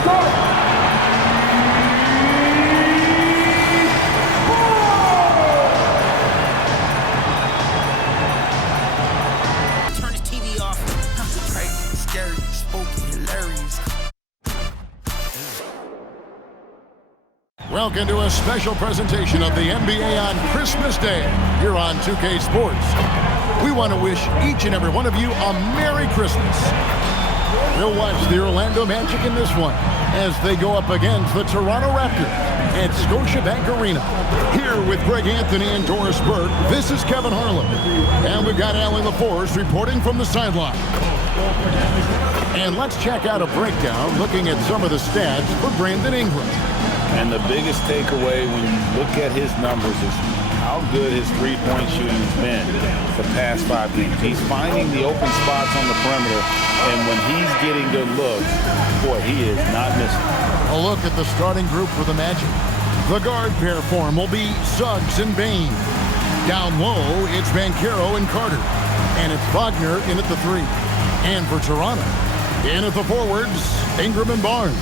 Turn his TV off. Crazy, scary, spooky, hilarious. Welcome to a special presentation of the NBA on Christmas Day here on 2K Sports. We want to wish each and every one of you a Merry Christmas. We'll watch the Orlando Magic in this one as they go up against the Toronto Raptors at Scotiabank Arena. Here with Greg Anthony and Doris Burke, this is Kevin Harlan. And we've got Allie LaForce reporting from the sideline. And let's check out a breakdown looking at some of the stats for Brandon Ingram. And the biggest takeaway when you look at his numbers is how good his three-point shooting has been the past 5 games. He's finding the open spots on the perimeter, and when he's getting good looks, boy, he is not missing. A look at the starting group for the Magic. The guard pair form will be Suggs and Bane. Down low, it's Banchero and Carter. And it's Wagner in at the 3. And for Toronto, in at the forwards, Ingram and Barnes.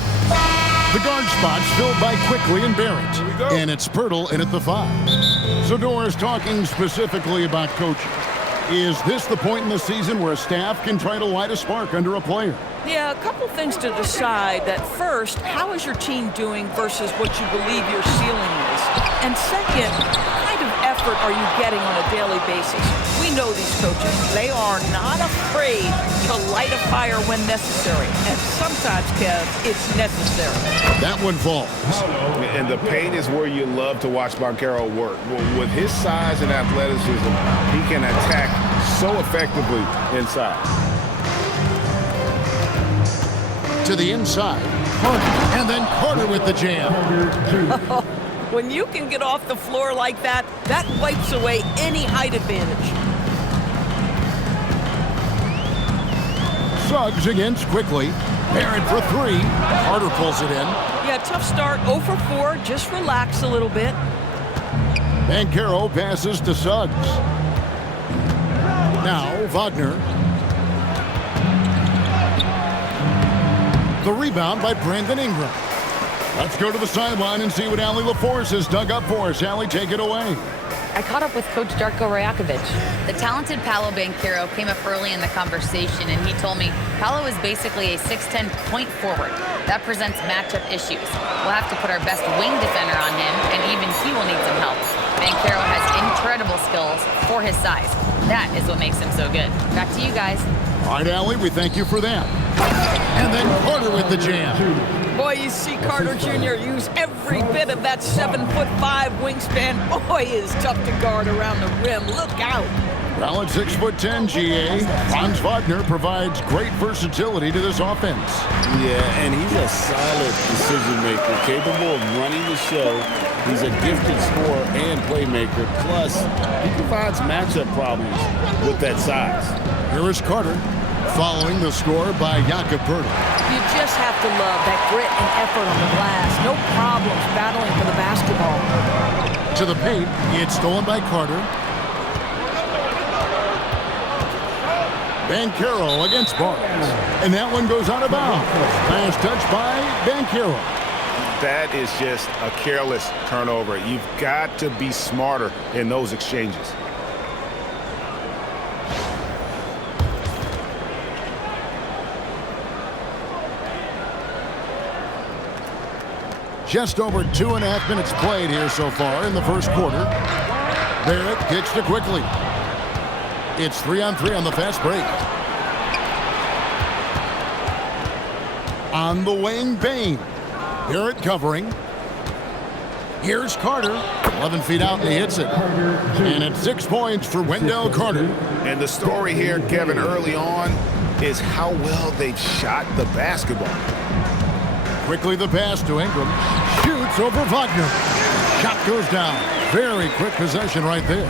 The guard spots filled by Quickly and Barrett. And it's Pirtle in at the 5. So Doris, talking specifically about coaching, is this the point in the season where a staff can try to light a spark under a player? Yeah, a couple things to decide. That first, how is your team doing versus what you believe your ceiling is? And second, what kind of effort are you getting on a daily basis? We know these coaches. They are not afraid to light a fire when necessary. And sometimes, Kev, it's necessary. That one falls. And the paint is where you love to watch Banchero work. Well, with his size and athleticism, he can attack so effectively inside. To the inside, Carter, and then Carter with the jam. When you can get off the floor like that, that wipes away any height advantage. Suggs against Quickly. Barrett for 3. Carter pulls it in. Yeah, tough start. 0 for 4. Just relax a little bit. Banchero passes to Suggs. Now Wagner. The rebound by Brandon Ingram. Let's go to the sideline and see what Allie LaForce has dug up for us. Allie, take it away. I caught up with Coach Darko Rajakovic. The talented Paolo Banchero came up early in the conversation, and he told me Paolo is basically a 6'10" point forward. That presents matchup issues. We'll have to put our best wing defender on him, and even he will need some help. Banchero has incredible skills for his size. That is what makes him so good. Back to you guys. All right, Allie, we thank you for that. And then Carter with the jam. Boy, you see Carter Jr. use every bit of that 7'5" wingspan. Boy, is tough to guard around the rim. Look out. Well, at 6'10", GA, Franz Wagner provides great versatility to this offense. Yeah, and he's a solid decision maker, capable of running the show. He's a gifted scorer and playmaker. Plus, he provides matchup problems with that size. Here is Carter, following the score by Jakob Pirtle. You just have to love that grit and effort on the glass. No problems battling for the basketball. To the paint, it's stolen by Carter. Banchero against Barnes. And that one goes out of bounds. Last touch by Banchero. That is just a careless turnover. You've got to be smarter in those exchanges. Just over 2.5 minutes played here so far in the first quarter. Barrett kicks to Quickly. It's 3-on-3 on the fast break. On the wing, Bane. Barrett covering. Here's Carter. 11 feet out, and he hits it. And it's 6 points for Wendell Carter. And the story here, Kevin, early on is how well they've shot the basketball. Quickly the pass to Ingram. Shoots over Wagner. Shot goes down. Very quick possession right there.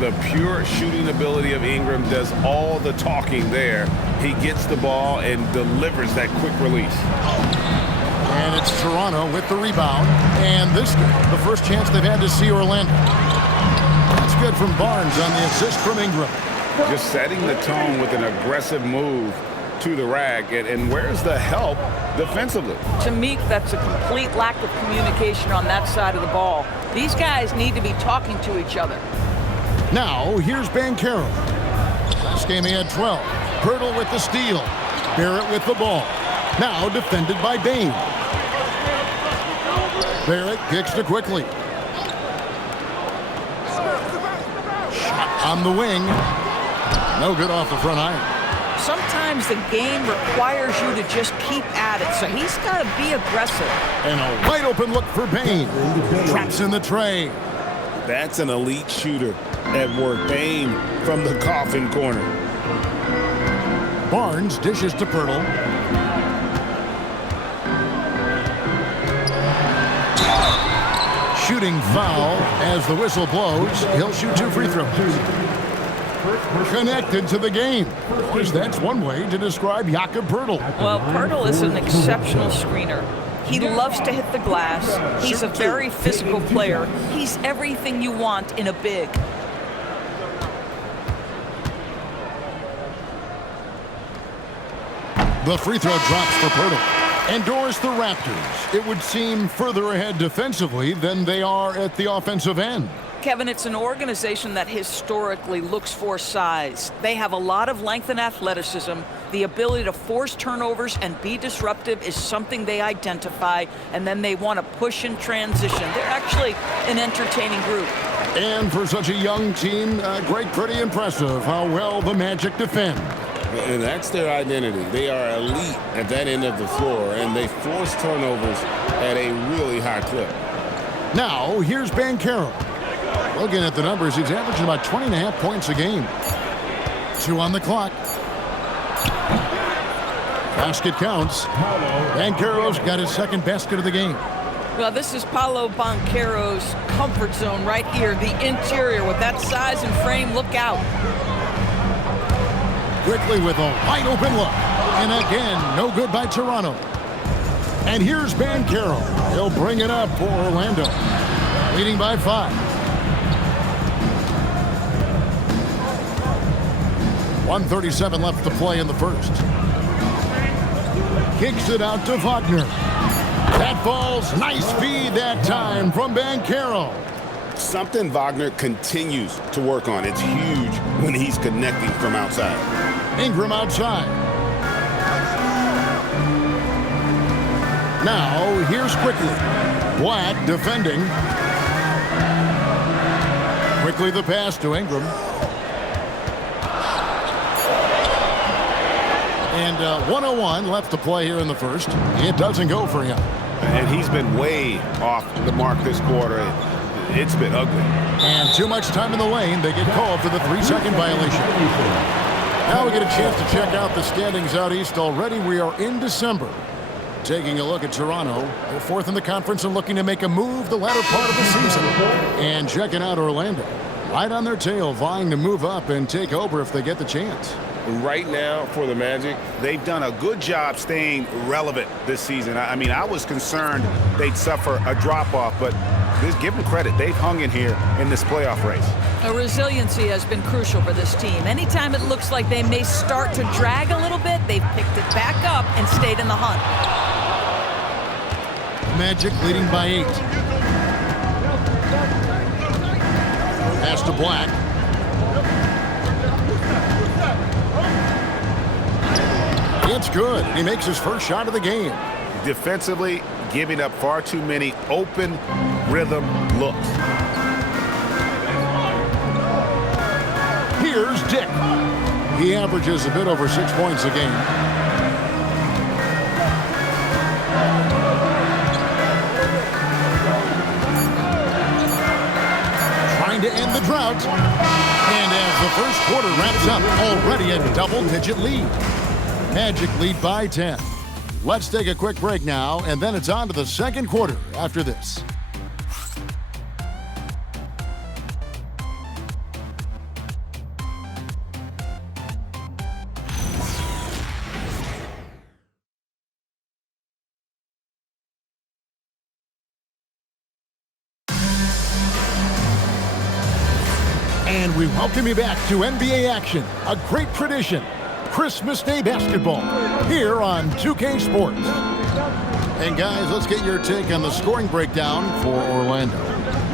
The pure shooting ability of Ingram does all the talking there. He gets the ball and delivers that quick release. And it's Toronto with the rebound. And this game, the first chance they've had to see Orlando. That's good from Barnes on the assist from Ingram. Just setting the tone with an aggressive move to the rack. And where's the help defensively? To me, that's a complete lack of communication on that side of the ball. These guys need to be talking to each other. Now, here's Banchero. Last game he had 12. Pirtle with the steal. Barrett with the ball. Now defended by Bain. Barrett kicks to quickly. Shot on the wing. No good off the front iron. Sometimes the game requires you to just keep at it, so he's got to be aggressive. And a wide open look for Bain. Traps in the tray. That's an elite shooter at work. Bain from the coffin corner. Barnes dishes to Pirtle. Shooting foul as the whistle blows. He'll shoot 2 free throws. Connected to the game. Of course, that's one way to describe Jakob Pirtle. Well, Pirtle is an exceptional screener. He loves to hit the glass. He's a very physical player. He's everything you want in a big. The free throw drops for Pirtle. Endorse the Raptors. It would seem further ahead defensively than they are at the offensive end. Kevin, it's an organization that historically looks for size. They have a lot of length and athleticism. The ability to force turnovers and be disruptive is something they identify, and then they want to push in transition. They're actually an entertaining group. And for such a young team, pretty impressive how well the Magic defend. And that's their identity. They are elite at that end of the floor, and they force turnovers at a really high clip. Now, here's Banchero. Looking at the numbers, he's averaging about 20.5 points a game. 2 on the clock. Basket counts. Banchero's got his second basket of the game. Well, this is Paolo Banchero's comfort zone right here. The interior with that size and frame. Look out. Quickly with a wide open look. And again, no good by Toronto. And here's Banchero. He'll bring it up for Orlando. Leading by 5. 1:37 left to play in the first. Kicks it out to Wagner. That falls. Nice feed that time from Banchero. Something Wagner continues to work on. It's huge when he's connecting from outside. Ingram outside. Now, here's Quickly. Black defending. Quickly the pass to Ingram. And 1:01 left to play here in the first. It doesn't go for him. And he's been way off the mark this quarter. It's been ugly. And too much time in the lane. They get called for the 3-second violation. Now we get a chance to check out the standings out east already. We are in December. Taking a look at Toronto. They're 4th in the conference and looking to make a move the latter part of the season. And checking out Orlando. Right on their tail, vying to move up and take over if they get the chance. Right now, for the Magic, they've done a good job staying relevant this season. I mean, I was concerned they'd suffer a drop-off, but give them credit. They've hung in here in this playoff race. Resiliency has been crucial for this team. Anytime it looks like they may start to drag a little bit, they've picked it back up and stayed in the hunt. Magic leading by 8. Pass to Black. It's good. He makes his first shot of the game. Defensively, giving up far too many open rhythm looks. Here's Dick. He averages a bit over 6 points a game. Trying to end the drought. And as the first quarter wraps up, already a double-digit lead. Magic lead by 10. Let's take a quick break now, and then it's on to the second quarter after this. And we welcome you back to NBA action, a great tradition. Christmas Day basketball here on 2K Sports. And guys, let's get your take on the scoring breakdown for Orlando.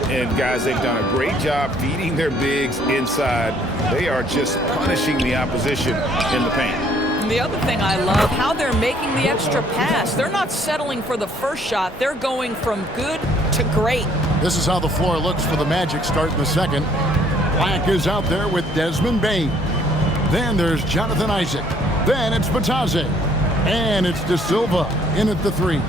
And guys, they've done a great job feeding their bigs inside. They are just punishing the opposition in the paint. And the other thing I love, how they're making the extra pass. They're not settling for the first shot. They're going from good to great. This is how the floor looks for the Magic start in the second. Black is out there with Desmond Bane. Then there's Jonathan Isaac. Then it's Batazzi. And it's De Silva in at the 3.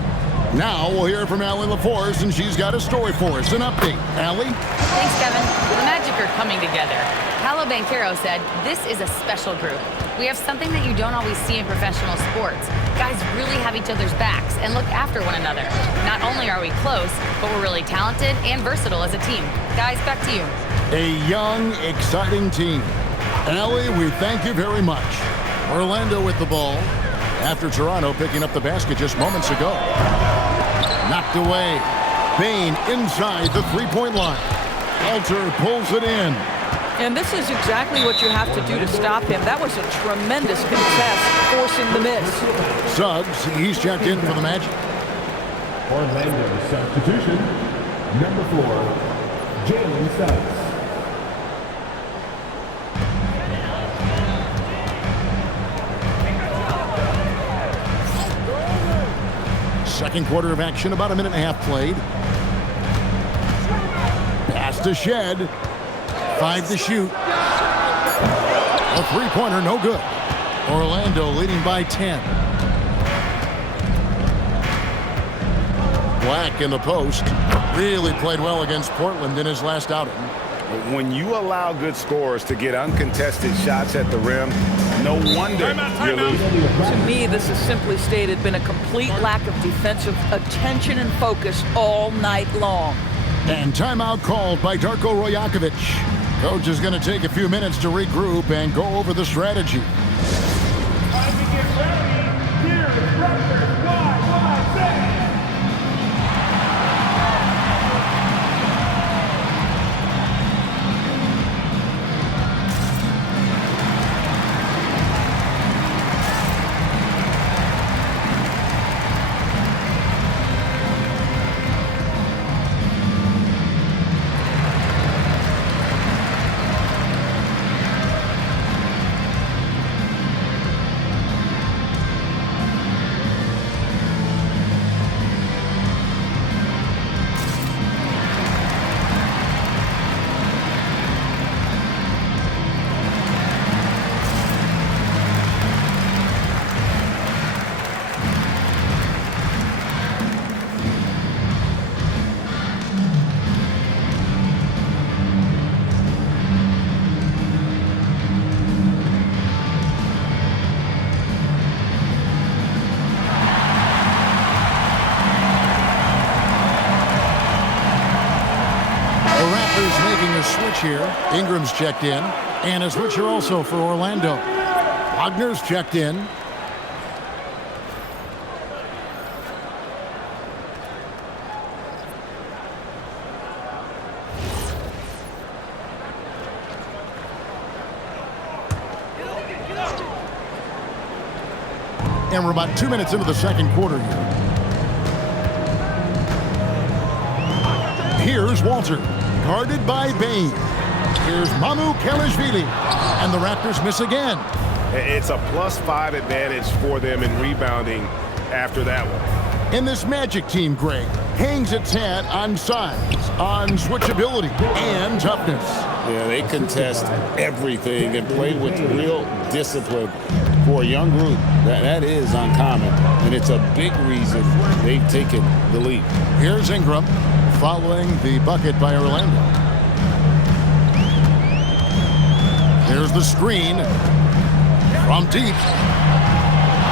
Now we'll hear from Allie LaForce, and she's got a story for us. An update. Allie? Thanks, Kevin. The Magic are coming together. Paolo Banchero said, "This is a special group. We have something that you don't always see in professional sports. Guys really have each other's backs and look after one another. Not only are we close, but we're really talented and versatile as a team." Guys, back to you. A young, exciting team. Allie, we thank you very much. Orlando with the ball after Toronto picking up the basket just moments ago. Knocked away. Bane inside the three-point line. Alter pulls it in. And this is exactly what you have to do to stop him. That was a tremendous contest, forcing the miss. Suggs, he's checked in for the Magic. Orlando substitution, number 4, Jalen Suggs. Second quarter of action, about a minute and a half played. Pass to Shed. 5 to shoot. A three-pointer, no good. Orlando leading by 10. Black in the post. Really played well against Portland in his last outing. When you allow good scorers to get uncontested shots at the rim, no wonder you're losing. To me, this has simply stated been a complete lack of defensive attention and focus all night long. And timeout called by Darko Rajakovic. Coach is going to take a few minutes to regroup and go over the strategy. Time to get ready. Here is Raptors YYZ. Making a switch here. Ingram's checked in. And a switcher also for Orlando. Wagner's checked in. And we're about 2 minutes into the second quarter here. Here's Walter. Guarded by Bane. Here's Mamu Kelishvili. And the Raptors miss again. It's a +5 advantage for them in rebounding after that one. And this Magic team, Greg, hangs its hat on size, on switchability, and toughness. Yeah, they contest everything and play with real discipline. For a young group, that is uncommon, and it's a big reason they've taken the lead. Here's Ingram following the bucket by Orlando. Here's the screen from deep.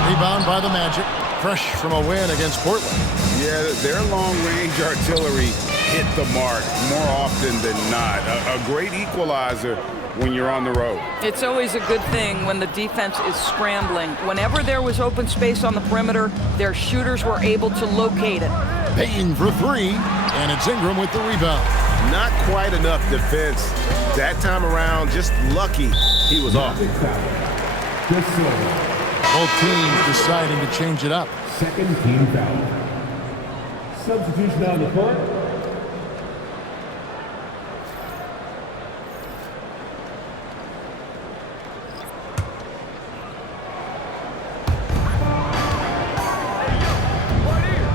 Rebound by the Magic, fresh from a win against Portland. Yeah, their long-range artillery hit the mark more often than not. A great equalizer when you're on the road. It's always a good thing when the defense is scrambling. Whenever there was open space on the perimeter, their shooters were able to locate it. Payne for 3, and it's Ingram with the rebound. Not quite enough defense. That time around, just lucky he was off. Both teams deciding to change it up. Second team foul. Substitution on the court.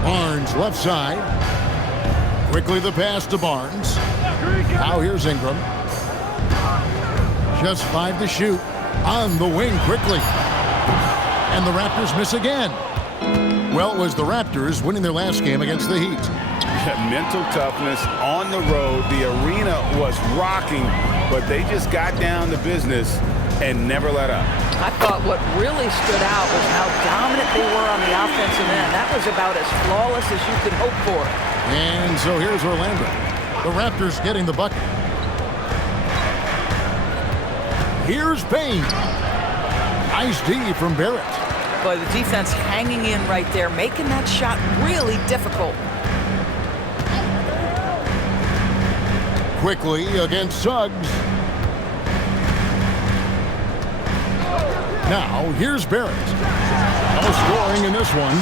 Barnes left side. Quickly the pass to Barnes. Now here's Ingram. Just 5 to shoot. On the wing quickly. And the Raptors miss again. Well, it was the Raptors winning their last game against the Heat. Mental toughness on the road. The arena was rocking, but they just got down to business and never let up. I thought what really stood out was how dominant they were on the offensive end. That was about as flawless as you could hope for. And so here's Orlando. The Raptors getting the bucket. Here's Payne. Nice D from Barrett. Boy, the defense hanging in right there, making that shot really difficult. Quickly against Suggs. Now, here's Barrett. No scoring in this one.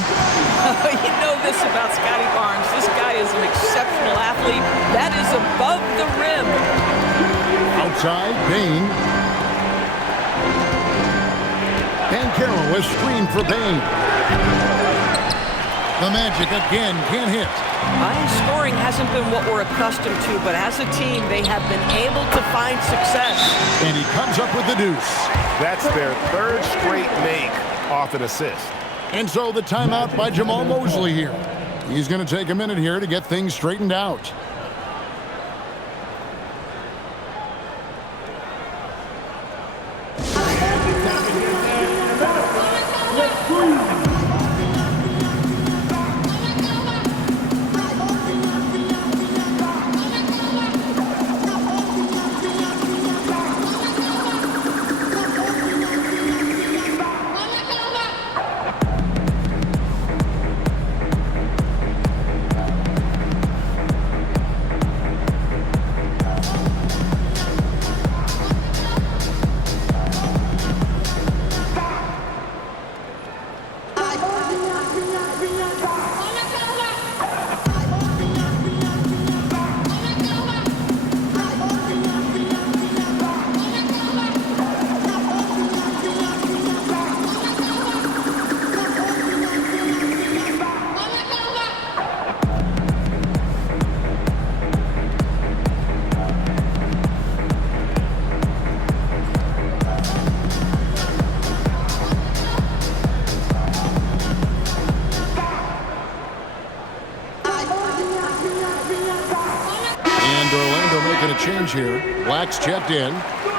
You know this about Scotty Barnes. This guy is an exceptional athlete. That is above the rim. Outside, Payne. Banchero was screened for Payne. The Magic again can't hit. High scoring hasn't been what we're accustomed to, but as a team, they have been able to find success. And he comes up with the deuce. That's their third straight make off an assist. And so the timeout by Jamal Mosley here. He's going to take a minute here to get things straightened out. Change here. Black's checked in.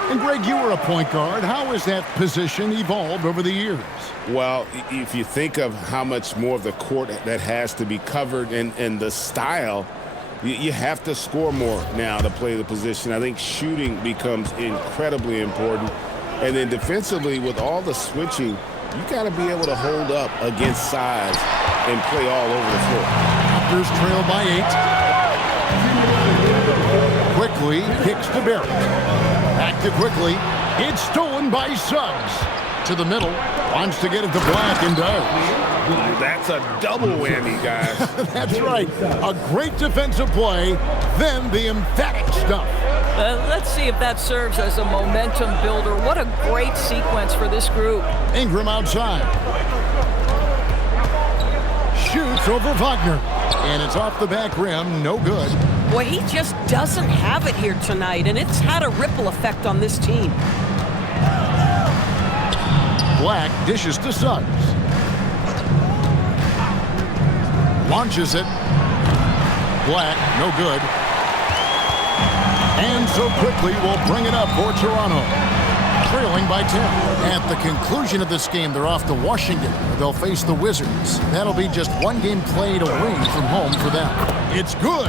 And Greg, you were a point guard. How has that position evolved over the years? Well, if you think of how much more of the court that has to be covered and the style, you have to score more now to play the position. I think shooting becomes incredibly important. And then defensively, with all the switching, you got to be able to hold up against size and play all over the floor. Raptors trail by 8. Quickly kicks to Barrett. Back to Quickly. It's stolen by Suggs. To the middle. Wants to get it to Black and does. That's a double whammy, guys. That's right. A great defensive play, then the emphatic stuff. Let's see if that serves as a momentum builder. What a great sequence for this group. Ingram outside. Shoots over Wagner. And it's off the back rim. No good. Boy, he just doesn't have it here tonight, and it's had a ripple effect on this team. Black dishes to Suggs. Launches it. Black, no good. And so Quickly will bring it up for Toronto. Trailing by 10. At the conclusion of this game, they're off to Washington. They'll face the Wizards. That'll be just one game played away from home for them. It's good.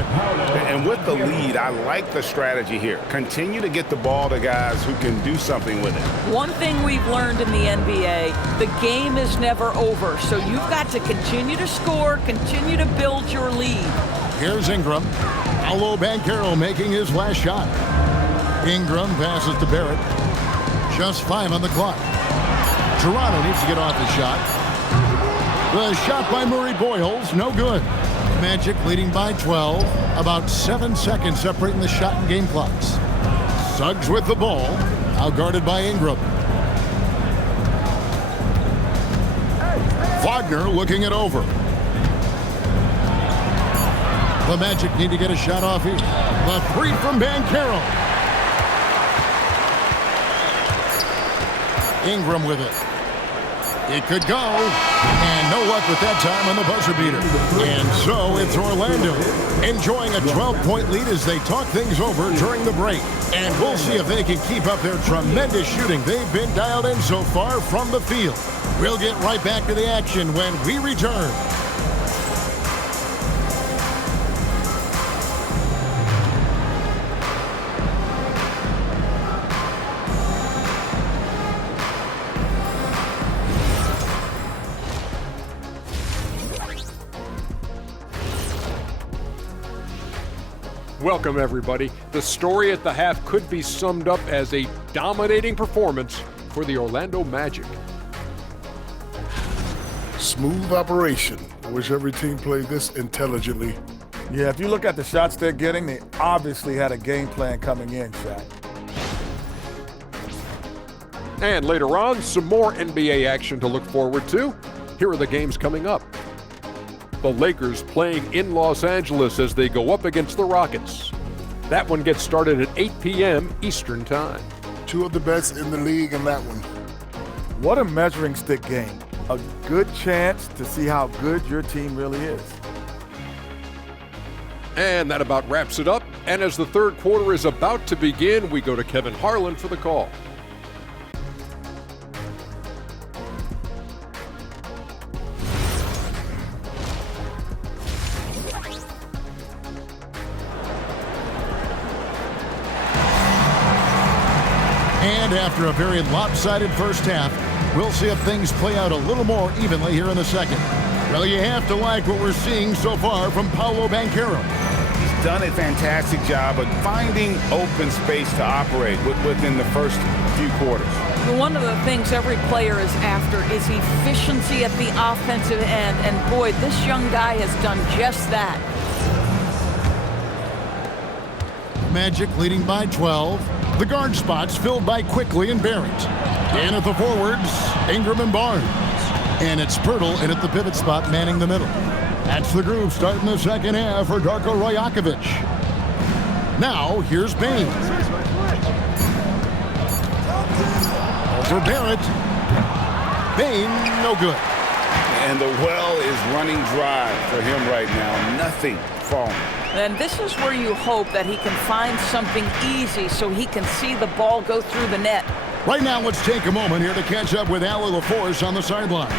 And with the lead, I like the strategy here. Continue to get the ball to guys who can do something with it. One thing we've learned in the NBA, the game is never over. So you've got to continue to score, continue to build your lead. Here's Ingram. Paolo Banchero making his last shot. Ingram passes to Barrett. Just 5 on the clock. Toronto needs to get off the shot. The shot by Murray Boyles, no good. Magic leading by 12. About 7 seconds separating the shot and game clocks. Suggs with the ball. Out guarded by Ingram. Wagner looking it over. The Magic need to get a shot off here. The three from Banchero. Ingram with it. It could go. And no luck with that time on the buzzer beater. And so it's Orlando enjoying a 12-point lead as they talk things over during the break. And we'll see if they can keep up their tremendous shooting they've been dialed in so far from the field. We'll get right back to the action when we return. Welcome, everybody. The story at the half could be summed up as a dominating performance for the Orlando Magic. Smooth operation. I wish every team played this intelligently. Yeah, if you look at the shots they're getting, they obviously had a game plan coming in, Shaq. And later on, some more NBA action to look forward to. Here are the games coming up. The Lakers playing in Los Angeles as they go up against the Rockets. That one gets started at 8 p.m. Eastern Time. Two of the best in the league in that one. What a measuring stick game. A good chance to see how good your team really is. And that about wraps it up. And as the third quarter is about to begin, we go to Kevin Harlan for the call. And after a very lopsided first half, we'll see if things play out a little more evenly here in the second. Well, you have to like what we're seeing so far from Paolo Banchero. He's done a fantastic job of finding open space to operate within the first few quarters. One of the things every player is after is efficiency at the offensive end. And boy, this young guy has done just that. Magic leading by 12. The guard spots filled by Quickly and Barrett. And at the forwards, Ingram and Barnes. And it's Pirtle in at the pivot spot manning the middle. That's the group starting the second half for Darko Rajakovic. Now, here's Bain. For Barrett. Bain, no good. And the well is running dry for him right now. Nothing falling. And this is where you hope that he can find something easy so he can see the ball go through the net. Right now, let's take a moment here to catch up with Allie LaForce on the sidelines.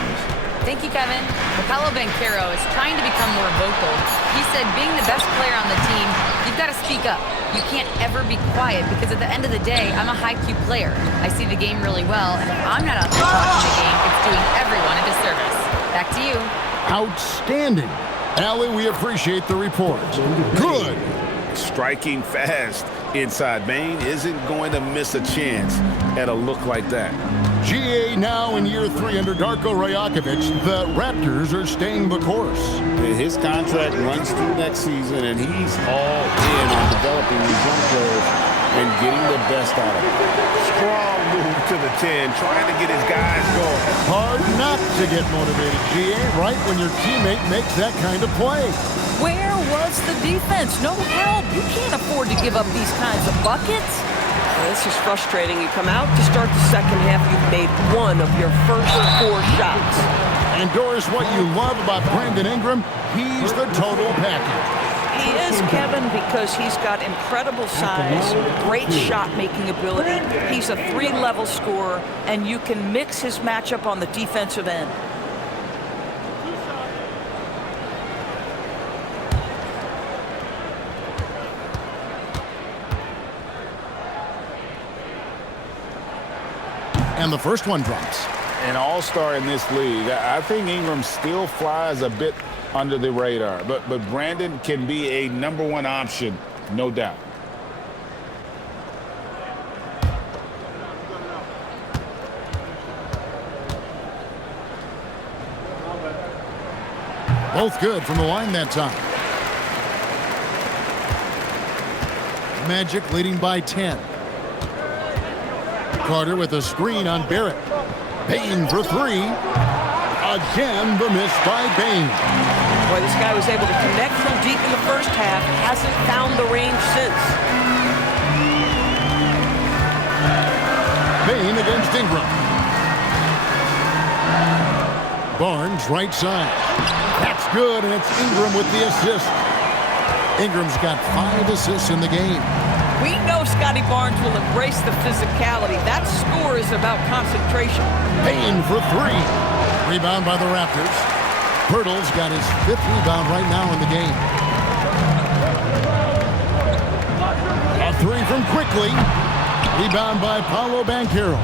Thank you, Kevin. Paolo Banchero is trying to become more vocal. He said being the best player on the team, you've got to speak up. You can't ever be quiet because at the end of the day, I'm a high-Q player. I see the game really well, and if I'm not out there talking the game, it's doing everyone a disservice. Back to you. Outstanding. Allie, we appreciate the report. Good. Striking fast inside. Bain isn't going to miss a chance at a look like that. GA now in year 3 under Darko Rajakovic. The Raptors are staying the course. His contract runs through next season, and he's all in on developing these young players and getting the best out of them. Strong move to the 10, trying to get his guys going. Hard not to get motivated, GA, right when your teammate makes that kind of play. Where was the defense? No help. You can't afford to give up these kinds of buckets. This is frustrating. You come out to start the second half, you've made one of your first 4 shots. And Doris, what you love about Brandon Ingram, he's the total package. He is, Kevin, because he's got incredible size, great shot-making ability. He's a 3-level scorer, and you can mix his matchup on the defensive end. And the first one drops. An all-star in this league. I think Ingram still flies a bit under the radar, but Brandon can be a #1 option, no doubt. Both good from the line that time. Magic leading by 10. Carter with a screen on Barrett. Payne for three. Again, the miss by Payne. Boy, this guy was able to connect from deep in the first half. Hasn't found the range since. Payne against Ingram. Barnes, right side. That's good, and it's Ingram with the assist. Ingram's got 5 assists in the game. We know Scotty Barnes will embrace the physicality. That score is about concentration. Payne for three. Rebound by the Raptors. Pirtle's got his 5th rebound right now in the game. A three from Quickly. Rebound by Paolo Banchero.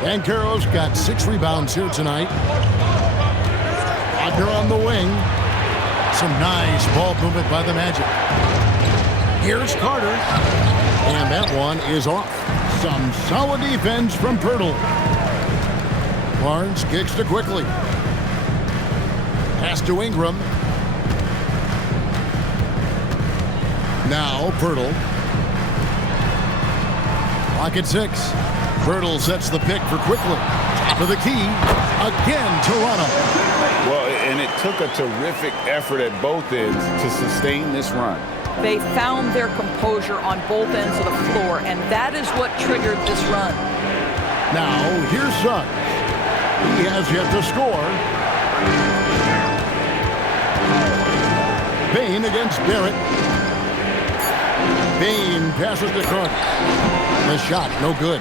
Banchero's got 6 rebounds here tonight. Wagner on the wing. Some nice ball movement by the Magic. Here's Carter. And that one is off. Some solid defense from Pirtle. Barnes kicks to Quickly. Pass to Ingram. Now Pirtle. Clock at 6. Pirtle sets the pick for Quickly. Top of the key. Again, Toronto. Well, and it took a terrific effort at both ends to sustain this run. They found their composure on both ends of the floor, and that is what triggered this run. Now, here's Suggs. He has yet to score. Payne against Barrett. Payne passes to Carter. The shot, no good.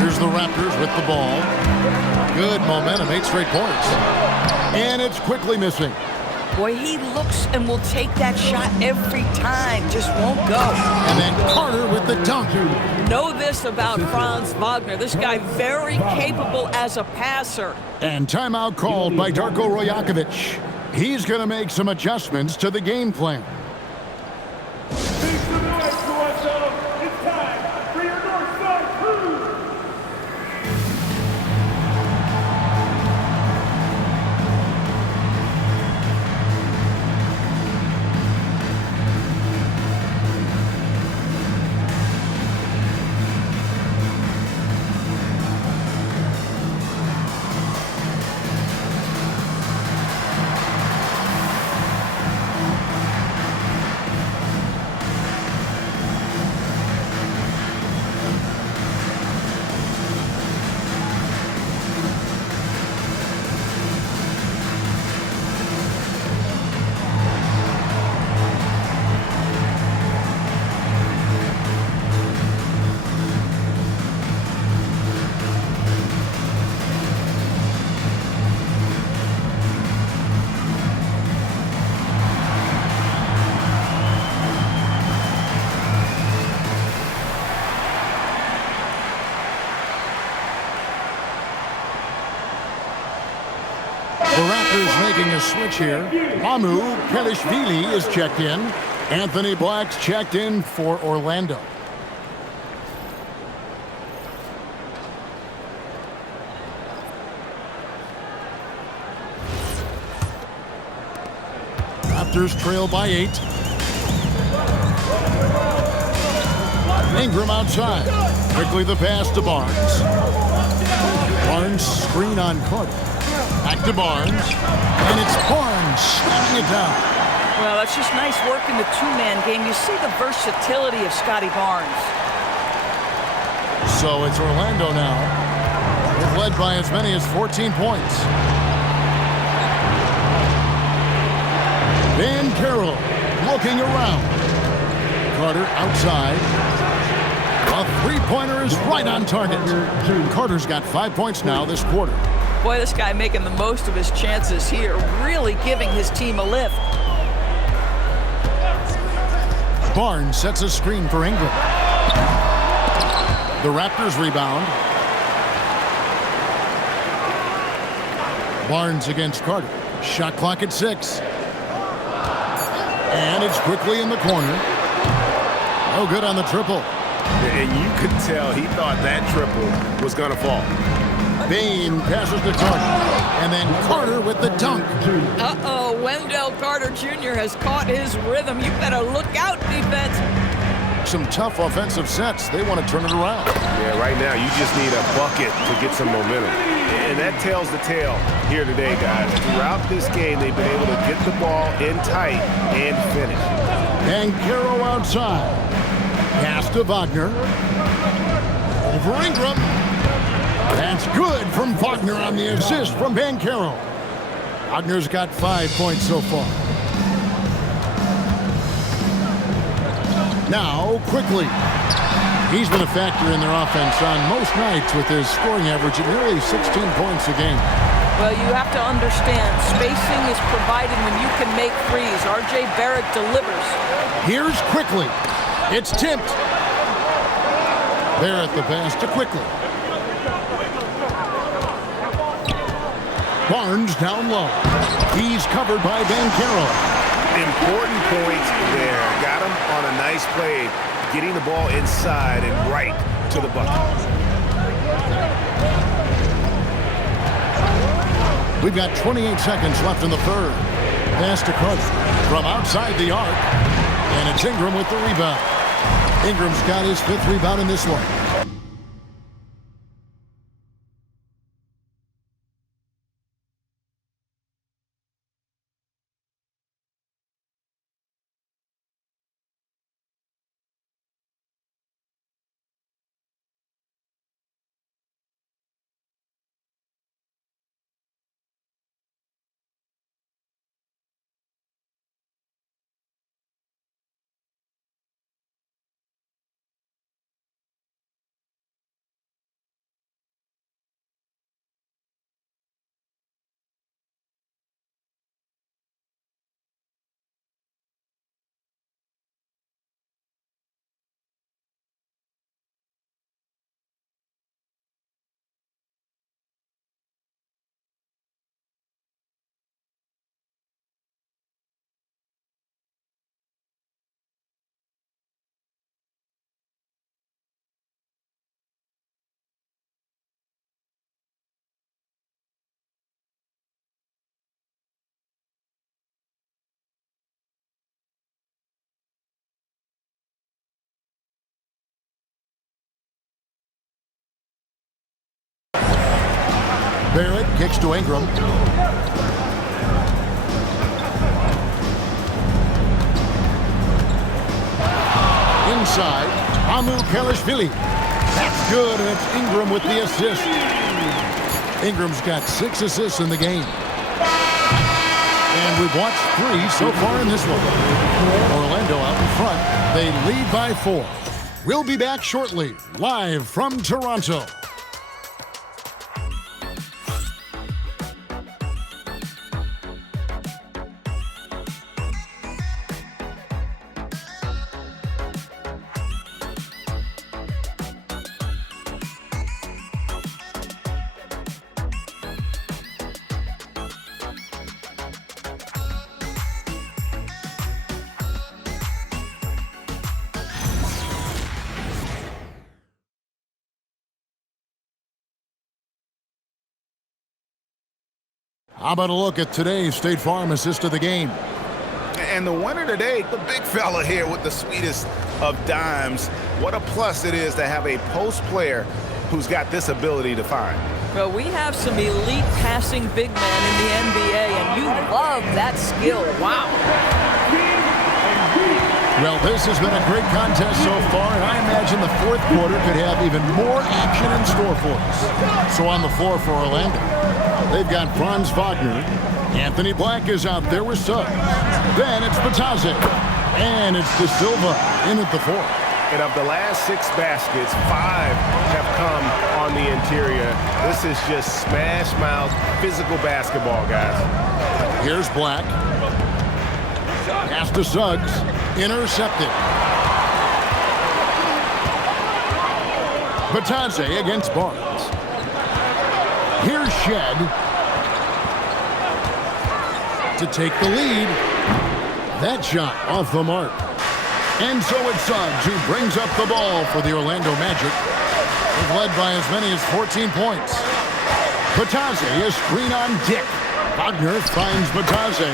Here's the Raptors with the ball. Good momentum, 8 straight points. And it's Quickly missing. Boy, he looks and will take that shot every time. Just won't go. And then Carter with the dunk. Know this about Franz Wagner. This guy very capable as a passer. And timeout called by Darko Rajakovic. He's going to make some adjustments to the game plan. Make some noise, Toronto. It's time for your Northside Crew. The Raptors making a switch here. Amu Kelishvili is checked in. Anthony Black's checked in for Orlando. Raptors trail by 8. Ingram outside. Quickly the pass to Barnes. Barnes screen on Carter. Back to Barnes, and it's Barnes slamming it down. Well, that's just nice work in the two-man game. You see the versatility of Scotty Barnes. So it's Orlando now. They've led by as many as 14 points. Banchero looking around. Carter outside. A three-pointer is right on target. Carter's got 5 points now this quarter. Boy, this guy making the most of his chances here, really giving his team a lift. Barnes sets a screen for Ingram. The Raptors rebound. Barnes against Carter. Shot clock at 6. And it's quickly in the corner. No good on the triple. And you could tell he thought that triple was going to fall. Bain passes to Carter. And then Carter with the dunk. Uh-oh, Wendell Carter Jr. has caught his rhythm. You better look out, defense. Some tough offensive sets. They want to turn it around. Yeah, right now you just need a bucket to get some momentum. And that tells the tale here today, guys. Throughout this game, they've been able to get the ball in tight and finish. And Caro outside. Pass to Wagner. Over Ingram. That's good from Wagner on the assist from Bancaro. Wagner's got 5 points so far. Now, quickly. He's been a factor in their offense on most nights with his scoring average at nearly 16 points a game. Well, you have to understand, spacing is provided when you can make threes. R.J. Barrett delivers. Here's Quickly. It's tipped. Barrett the pass to Quickly. Barnes down low. He's covered by Bancaro. Important points there. Got him on a nice play, getting the ball inside and right to the bucket. We've got 28 seconds left in the third. Pass to Carter from outside the arc. And it's Ingram with the rebound. Ingram's got his 5th rebound in this one. Barrett kicks to Ingram. Inside, Amu Kalashvili. That's good, and it's Ingram with the assist. Ingram's got 6 assists in the game. And we've watched 3 so far in this one. Orlando out in front. They lead by 4. We'll be back shortly, live from Toronto. How about a look at today's State Farm assist of the game? And the winner today, the big fella here with the sweetest of dimes. What a plus it is to have a post player who's got this ability to find. Well, we have some elite passing big men in the NBA, and you love that skill. Wow. Well, this has been a great contest so far, and I imagine the 4th quarter could have even more action in store for us. So on the floor for Orlando, they've got Franz Wagner. Anthony Black is out there with subs. Then it's Batadze. And it's De Silva in at the 4th. And of the last 6 baskets, 5 have come on the interior. This is just smash mouth, physical basketball, guys. Here's Black. Pass to Suggs. Intercepted. Batadze against Barnes. Here's Shed to take the lead. That shot off the mark. And so it's Suggs who brings up the ball for the Orlando Magic. They've led by as many as 14 points. Batadze, a screen on Dick. Wagner finds Batadze.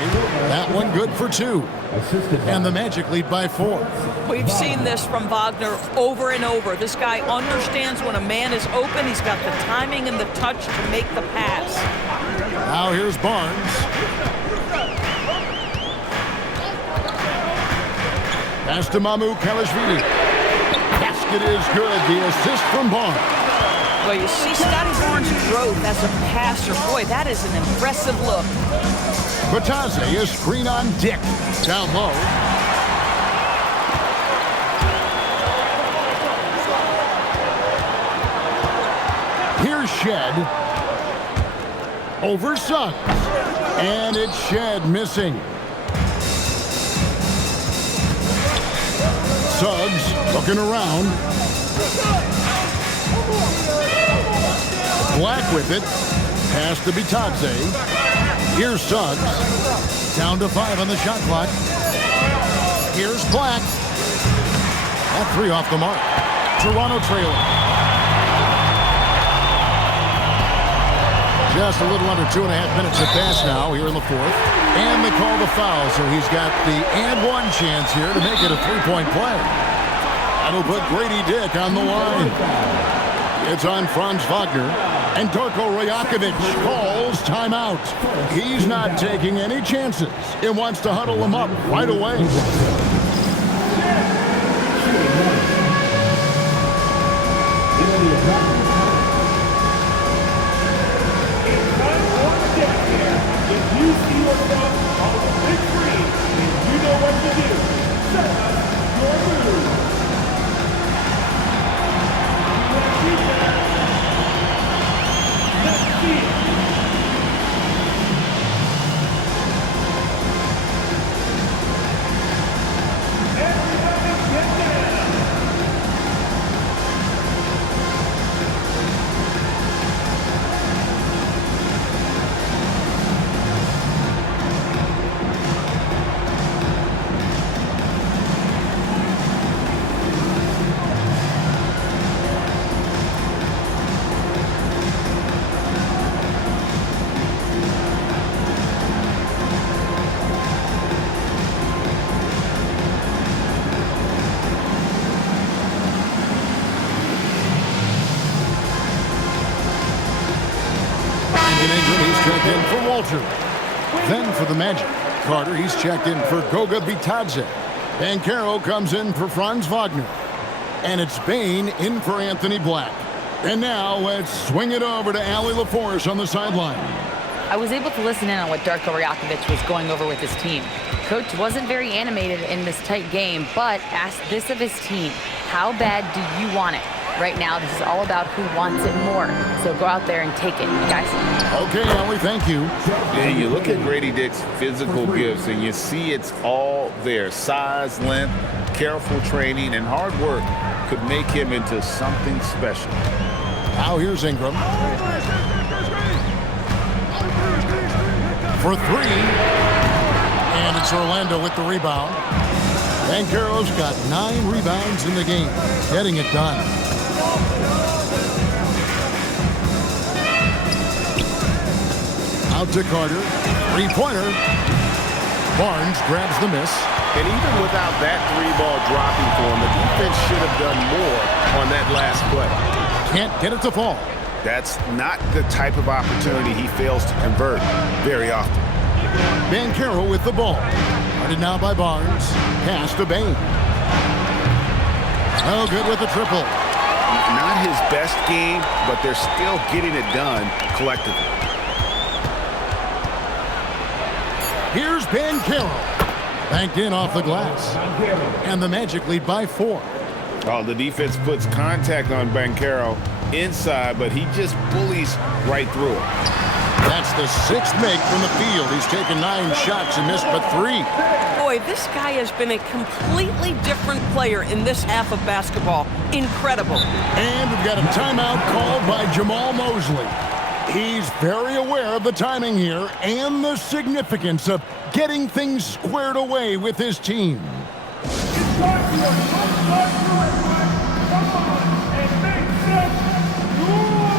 That one good for 2. And the Magic lead by 4. We've seen this from Wagner over and over. This guy understands when a man is open. He's got the timing and the touch to make the pass. Now here's Barnes. Pass to Mamu Kalashvili. Basket is good. The assist from Barnes. Well, you see Scotty Barnes' growth as a passer. Boy, that is an impressive look. Batadze, a screen on Dick. Down low. Here's Shed. Over Suggs. And it's Shed missing. Suggs looking around. Black with it. Pass to Batadze. Here's Suggs. Down to 5 on the shot clock. Here's Black. That 3 off the mark. Toronto trailing. Just a little under 2.5 minutes to pass now here in the 4th. And they call the foul, so he's got the and 1 chance here to make it a 3-point play. That'll put Grady Dick on the line. It's on Franz Wagner. And Darko Rajakovic calls timeout. He's not taking any chances. It wants to huddle them up right away. If you see yourself on the big screen, then you know what to do. Set up your move. Let's see it. Everybody get down. Checked in for Walter. Then for the Magic. Carter, he's checked in for Goga Bitadze. Banchero comes in for Franz Wagner. And it's Bain in for Anthony Black. And now let's swing it over to Allie LaForce on the sideline. I was able to listen in on what Darko Rajakovic was going over with his team. Coach wasn't very animated in this tight game, but asked this of his team: how bad do you want it? Right now, this is all about who wants it more. So go out there and take it, guys. Okay, Allie, thank you. Yeah, you look at Grady Dick's physical gifts, and you see it's all there. Size, length, careful training, and hard work could make him into something special. Now here's Ingram. For 3. And it's Orlando with the rebound. Banchero's got 9 rebounds in the game, getting it done. Out to Carter. 3-pointer. Barnes grabs the miss. And even without that 3-ball dropping for him, the defense should have done more on that last play. Can't get it to fall. That's not the type of opportunity he fails to convert very often. Banchero with the ball. Guarded now by Barnes. Pass to Bain. No good with the triple. Not his best game, but they're still getting it done collectively. Here's Banchero. Banked in off the glass. And the Magic lead by 4. Oh, the defense puts contact on Banchero inside, but he just bullies right through it. That's the 6th make from the field. He's taken 9 shots and missed but 3. Boy, this guy has been a completely different player in this half of basketball. Incredible. And we've got a timeout called by Jamal Mosley. He's very aware of the timing here and the significance of getting things squared away with his team. It's time for your come on and make some noise!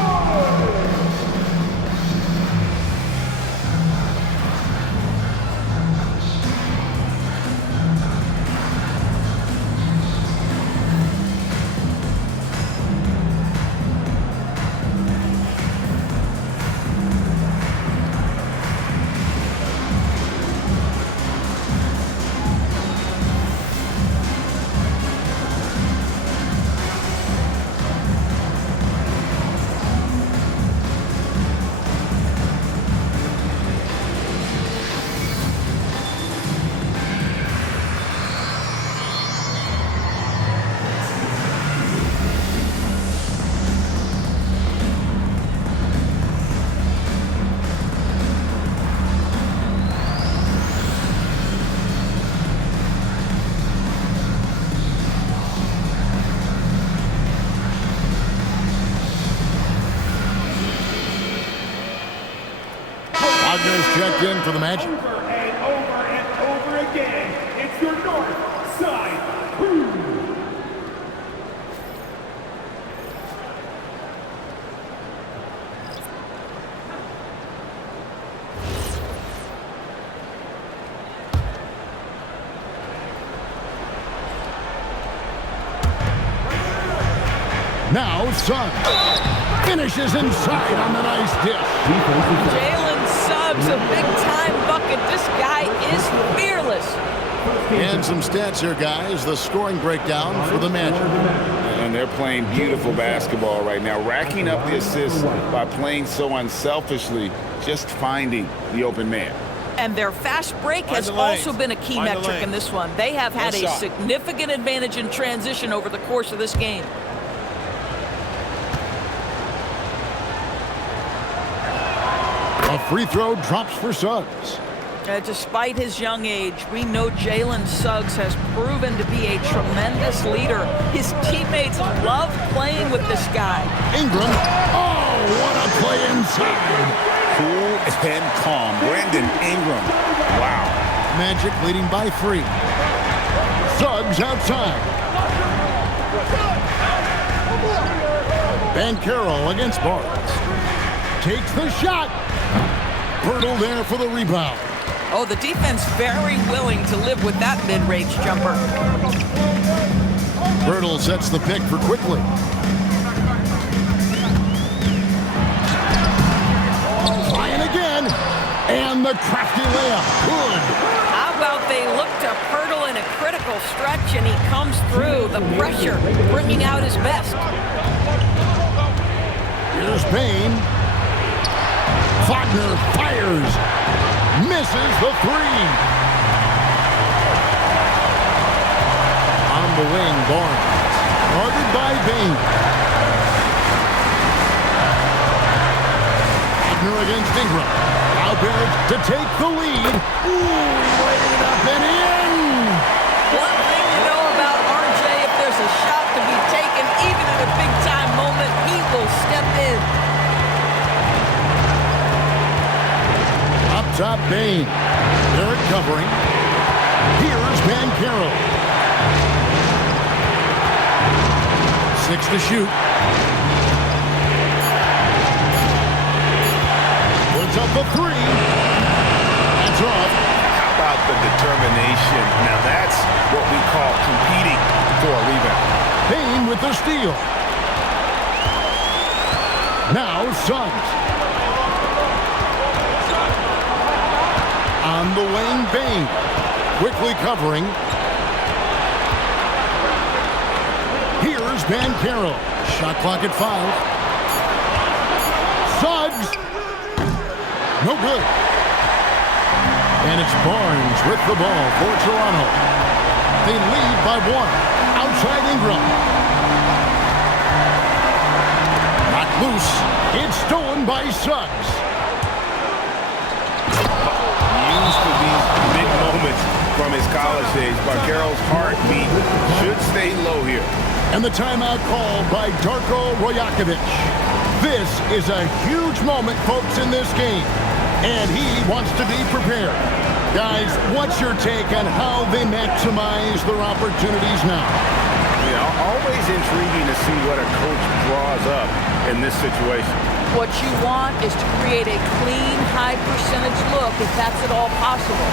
Wagner's checked in for the Magic. Over and over again, it's your north side crew. Now Suggs finishes inside on the nice dish. Jalen Suggs, a big-time bucket. This guy is fearless. And some stats here, guys. The scoring breakdown for the Magic. And they're playing beautiful basketball right now, racking up the assists by playing so unselfishly, just finding the open man. And their fast break has also been a key metric in this one. They have had a significant advantage in transition over the course of this game. A free throw drops for Suggs. Despite his young age, we know Jalen Suggs has proven to be a tremendous leader. His teammates love playing with this guy. Ingram. Oh, what a play inside. Cool and calm. Brandon Ingram. Wow. Magic leading by 3. Suggs outside. Banchero against Barnes. Takes the shot. Hurdle there for the rebound. Oh, the defense very willing to live with that mid-range jumper. Hurdle sets the pick for quickly. Flying again. And the crafty layup. Good. How about they look to Hurdle in a critical stretch and he comes through the pressure, bringing out his best. Here's Payne. Wagner fires. Misses the 3. On the wing, Barnes. Guarded by Bain. Wagner against Ingram. Now Barrett to take the lead. Ooh, way up and in. One thing you know about RJ, if there's a shot to be taken, even in a big-time moment, he will step in. Up top, Bain. Barrett covering. Here's Banchero. 6 to shoot. Puts up the 3. That's off. How about the determination? Now that's what we call competing for a rebound. Bain with the steal. Now Suggs. On the wing, Bain. Quickly covering. Here's Banchero. Shot clock at 5. Suggs. No good. And it's Barnes with the ball for Toronto. They lead by 1. Outside Ingram. Not loose. It's stolen by Suggs. Used to these big moments from his college days. Banchero's heartbeat should stay low here. And the timeout called by Darko Rajakovic. This is a huge moment, folks, in this game. And he wants to be prepared. Guys, what's your take on how they maximize their opportunities now? Yeah, always intriguing to see what a coach draws up in this situation. What you want is to create a clean, high-percentage look, if that's at all possible.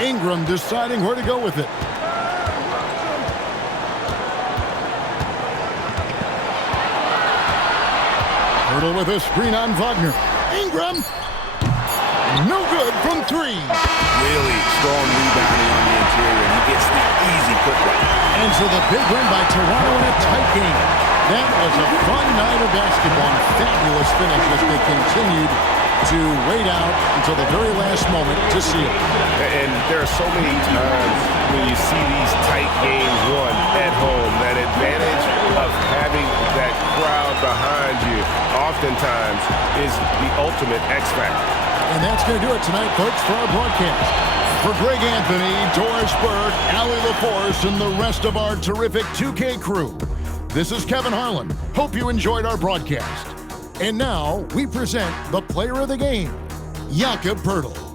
Ingram deciding where to go with it. Hurdle with a screen on Wagner. Ingram. No good from three. Really strong rebounding on the interior. He gets the easy putback. And so the big win by Toronto in a tight game. That was a fun night of basketball. Fabulous finish as they continued to wait out until the very last moment to seal. And there are so many times when you see these tight games won at home, that advantage of having that crowd behind you oftentimes is the ultimate X factor. And that's going to do it tonight, folks, for our broadcast. For Greg Anthony, Doris Burke, Allie LaForce, and the rest of our terrific 2K crew, this is Kevin Harlan. Hope you enjoyed our broadcast. And now we present the player of the game, Jakob Poeltl.